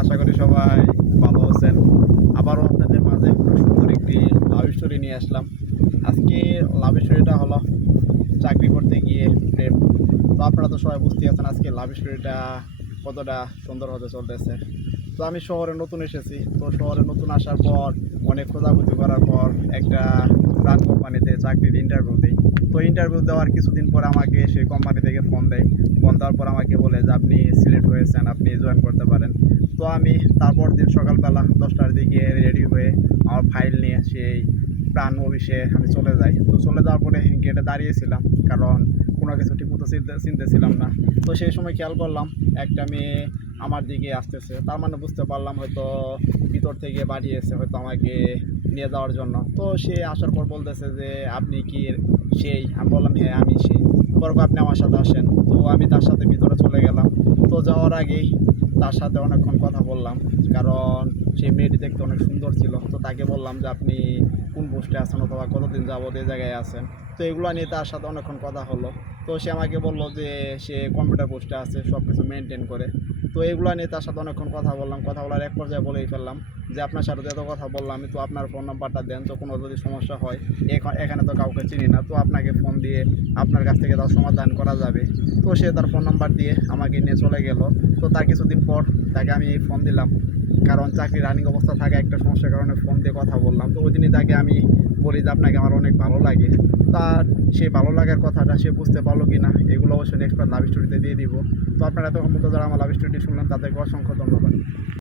আশা করি সবাই ভালো আছেন। আবারও আপনাদের মাঝে খুব সুন্দর একটি লাভ স্টোরি নিয়ে আসলাম। আজকে লাভ স্টোরিটা হলো চাকরি করতে গিয়ে প্রেম। তো আপনারা তো সবাই বুঝতেই আছেন আজকে লাভ স্টোরিটা কতটা সুন্দর হতে চলতেছে। তো আমি শহরে নতুন এসেছি। তো শহরে নতুন আসার পর অনেক খোঁজাখুঁজি করার পর একটা প্রাণ কোম্পানিতে চাকরির ইন্টারভিউ দিই। তো ইন্টারভিউ দেওয়ার কিছুদিন পর আমাকে সেই কোম্পানি থেকে ফোন দেয়। ফোন দেওয়ার পর আমাকে বলে যে আপনি সিলেক্ট হয়েছেন, আপনি জয়েন করতে পারেন। তো আমি তারপর দিন সকালবেলা 10টার দিকে রেডি হয়ে আমার ফাইল নিয়ে সেই প্রাণ অফিসে আমি চলে যাই। তো চলে যাওয়ার পরে গেটে দাঁড়িয়েছিলাম, কারণ কোনো কিছু ঠিকমতো চিনতেছিলাম না। তো সেই সময় খেয়াল করলাম একটা মেয়ে আমার দিকে আসতেছে। তার মানে বুঝতে পারলাম হয়তো ভিতর থেকে পাঠিয়েছে হয়তো আমাকে নিয়ে যাওয়ার জন্য। তো সে আসার পর বলতেছে যে আপনি কি সেই? আমি বললাম হ্যাঁ আমি সেই। বরং আপনি আমার সাথে আসেন। তো আমি তার সাথে ভিতরে চলে গেলাম। তো যাওয়ার আগেই তার সাথে অনেকক্ষণ কথা বললাম, কারণ সেই মেয়েটি দেখতে অনেক সুন্দর ছিল। তো তাকে বললাম যে আপনি কোন পোস্টে আছেন অথবা কতদিন যাবত এই জায়গায় আছেন। তো এগুলো নিয়ে তার সাথে অনেকক্ষণ কথা হলো। তো সে আমাকে বলল যে সে কম্পিউটার পোস্টে আছে, সব কিছু মেনটেন করে। তো এগুলো নিয়ে তার সাথে অনেকক্ষণ কথা বললাম। কথা বলার এক পর্যায়ে বলেই ফেললাম যে আপনার সাথে তো এত কথা বললাম, আমি তো আপনার ফোন নাম্বারটা দেন, তো কোনো যদি সমস্যা হয় এখানে তো কাউকে চিনি না, তো আপনাকে ফোন দিয়ে আপনার কাছ থেকে তার সমাধান করা যাবে। তো সে তার ফোন নাম্বার দিয়ে আমাকে নিয়ে চলে গেল। তো তার কিছুদিন পর তাকে আমি ফোন দিলাম, কারণ চাকরি রানিং অবস্থা থাকা একটা সমস্যার কারণে ফোন দিয়ে কথা বললাম। তো ওই দিনই তাকে আমি বলি যে আপনাকে আমার অনেক ভালো লাগে। তার সেই ভালো লাগার কথাটা সে বুঝতে পারলো কি না এগুলো অবশ্যই নেক্সট লাভ স্টোরিতে দিয়ে দিব। তো আপনারা তখন মতো যারা আমার লাভ স্টোরিটি শুনলেন তাদেরকে অসংখ্য ধন্যবাদ।